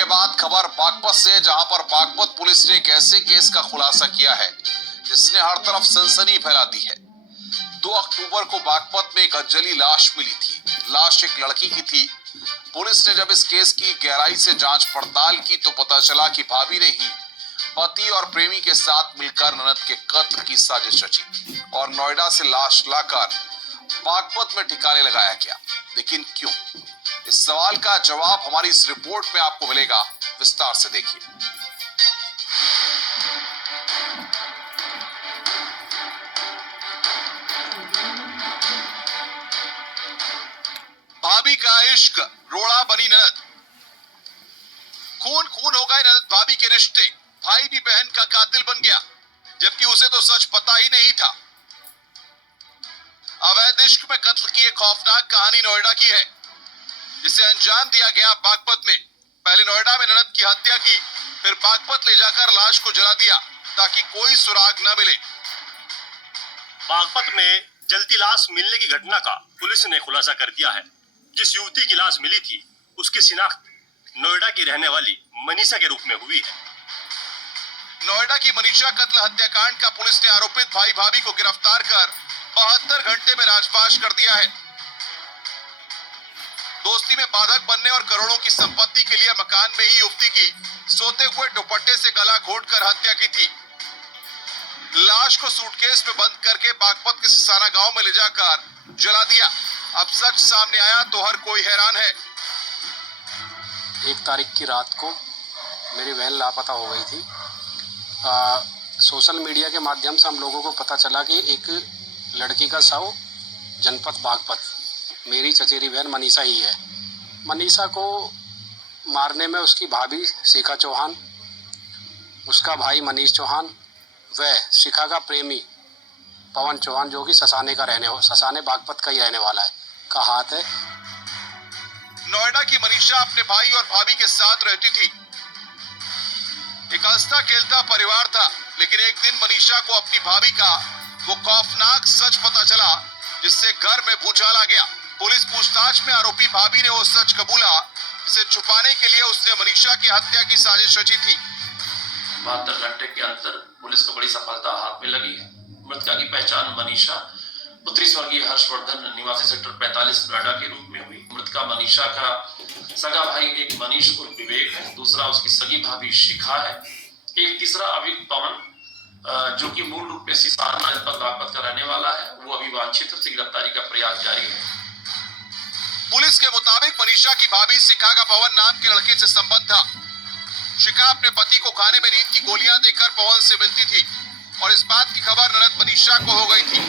के बाद खबर बागपत से, जहां पर बागपत पुलिस ने एक ऐसे केस का खुलासा किया है जिसने हर तरफ सनसनी फैला दी है। 2 अक्टूबर को बागपत में एक जली लाश मिली थी। लाश एक लड़की की थी। पुलिस ने जब इस केस की गहराई से जांच पड़ताल की तो पता चला कि भाभी ने ही पति और प्रेमी के साथ मिलकर ननद के कत्ल की साजिश रची और नोएडा से लाश लाकर बागपत में ठिकाने लगाया गया। लेकिन क्यों? इस सवाल का जवाब हमारी इस रिपोर्ट में आपको मिलेगा। विस्तार से देखिए। भाभी का इश्क, रोड़ा बनी ननद। खून खून हो गए ननद भाभी के रिश्ते। भाई भी बहन का कातिल बन गया, जबकि उसे तो सच पता ही नहीं था। अवैध इश्क में कत्ल की एक खौफनाक कहानी नोएडा की है, जिसे अंजाम दिया गया बागपत में। पहले नोएडा में ननद की हत्या की, फिर बागपत ले जाकर लाश को जला दिया ताकि कोई सुराग न मिले। बागपत में जलती लाश मिलने की घटना का पुलिस ने खुलासा कर दिया है। जिस युवती की लाश मिली थी, उसकी शिनाख्त नोएडा की रहने वाली मनीषा के रूप में हुई है। नोएडा की मनीषा कत्ल हत्याकांड का पुलिस ने आरोपित भाई भाभी को गिरफ्तार कर 72 घंटे में राजपाश कर दिया है। दोस्ती में बाधक बनने और करोड़ों की संपत्ति के लिए मकान में ही युवती की सोते हुए दुपट्टे से गला घोंटकर हत्या की थी। लाश को सूटकेस में बंद करके बागपत के सिसाना गांव में ले जाकर जला दिया। अब सच सामने आया तो हर कोई हैरान है। 1 तारीख की रात को मेरी बहन लापता हो गई थी। सोशल मीडिया के माध्यम से हम लोगों को पता चला कि एक लड़की का शव जनपद बागपत, मेरी चचेरी बहन मनीषा ही है। मनीषा को मारने में उसकी भाभी शिखा चौहान, उसका भाई मनीष चौहान व शिखा का प्रेमी पवन चौहान, जो कि ससाने बागपत का ही रहने वाला है, का हाथ है। नोएडा की मनीषा अपने भाई और भाभी के साथ रहती थी। एक हंसता खेलता परिवार था, लेकिन एक दिन मनीषा को अपनी भाभी का वो खौफनाक सच पता चला, जिससे घर में भूचाल आ गया। पुलिस पूछताछ में आरोपी भाभी ने वो सच कबूला, जिसे छुपाने के लिए उसने मनीषा की हत्या की साजिश रची थी। 72 घंटे के अंतर पुलिस को बड़ी सफलता हाथ में लगी है। मृतका की पहचान मनीषा पुत्री स्वर्गीय हर्षवर्धन निवासी सेक्टर 45 नोएडा के रूप में हुई। मृतका मनीषा का सगा भाई एक मनीष उर्फ विवेक है, दूसरा उसकी सगी भाभी शिखा है, एक तीसरा अभिक पवन जो कि मूल रूप में सिसाना जनपद बागपत का रहने वाला है, वो अभी वांछित से गिरफ्तारी का प्रयास जारी है। पुलिस के मुताबिक मनीषा की भाभी शिखा का पवन नाम के लड़के से संबंध था। शिखा अपने पति को खाने में नींद की गोलियां देकर पवन से मिलती थी और इस बात की खबर ननद मनीषा को हो गई थी।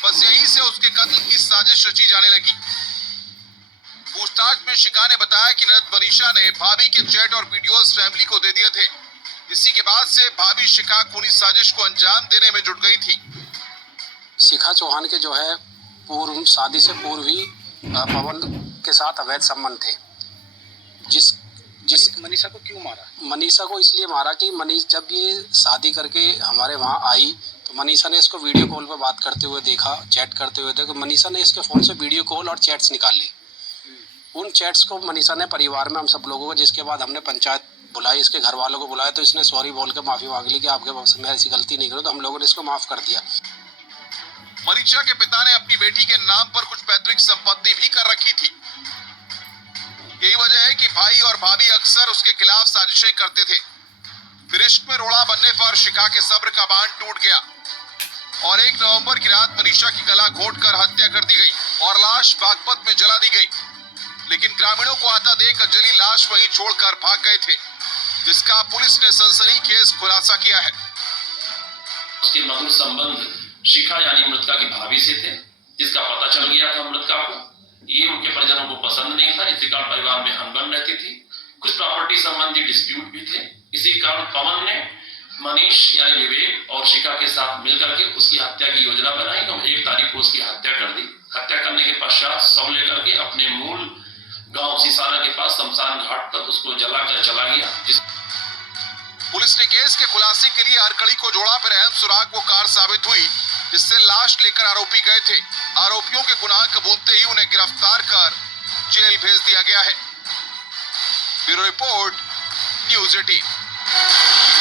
बस यहीं से उसके कत्ल की साजिश रची जाने लगी। पूछताछ में शिखा ने बताया कि ननद मनीषा ने भाभी के चैट और वीडियोस फैमिली को दे दिए थे। इसी के बाद से भाभी शिखा खूनी साजिश को अंजाम देने में जुट गई थी। शिखा चौहान के जो है शादी से पूर्व ही पवन के साथ अवैध संबंध थे। जिस मनीषा को क्यों मारा? मनीषा को इसलिए मारा कि जब ये शादी करके हमारे वहाँ आई तो मनीषा ने इसको वीडियो कॉल पर बात करते हुए देखा, चैट करते हुए देखा। मनीषा ने इसके फ़ोन से वीडियो कॉल और चैट्स निकाल ली। उन चैट्स को मनीषा ने परिवार में हम सब लोगों को, जिसके बाद हमने पंचायत बुलाई, इसके घर वालों को बुलाया, तो इसने सॉरी बोल के माफ़ी मांग ली कि आपके मैं ऐसी गलती नहीं करूँ। तो हम लोगों ने इसको माफ़ कर दिया। मनीषा के पिता ने अपनी बेटी के नाम पर कुछ पैतृक संपत्ति भी कर रखी थी। यही वजह है कि भाई और भाभी अक्सर उसके खिलाफ साजिशें करते थे। फिर इश्क में रोड़ा बनने पर शिखा के सब्र का बांध टूट गया और 1 नवंबर की रात मनीषा की गला घोंटकर हत्या कर दी गई और लाश बागपत में जला दी गई। लेकिन ग्रामीणों को आता देख जली लाश वहीं छोड़कर भाग गए थे, जिसका पुलिस ने सनसनीखेज खुलासा किया है। उसके मधुर संबंध शिखा यानी मृतका की भाभी से थे, जिसका पता चल गया था मृतका को। ये उनके परिजनों को पसंद नहीं था, इसी कारण परिवार में अनबन रहती थी। कुछ प्रॉपर्टी संबंधी डिस्प्यूट भी थे। इसी कारण पवन ने मनीष यानी विवेक और शिखा के साथ मिलकर के उसकी हत्या की योजना बनाई और 1 तारीख को उसकी हत्या कर दी। हत्या करने के पश्चात शव लेकर के अपने मूल गांव सिसाना के पास शमशान घाट तक उसको जलाकर चला गया। पुलिस ने केस के खुलासे के लिए हर कड़ी को जोड़ा, फिर अहम सुराग वो कार साबित हुई जिससे लाश लेकर आरोपी गए थे। आरोपियों के गुनाह कबूलते ही उन्हें गिरफ्तार कर जेल भेज दिया गया है। Bureau report, news 18।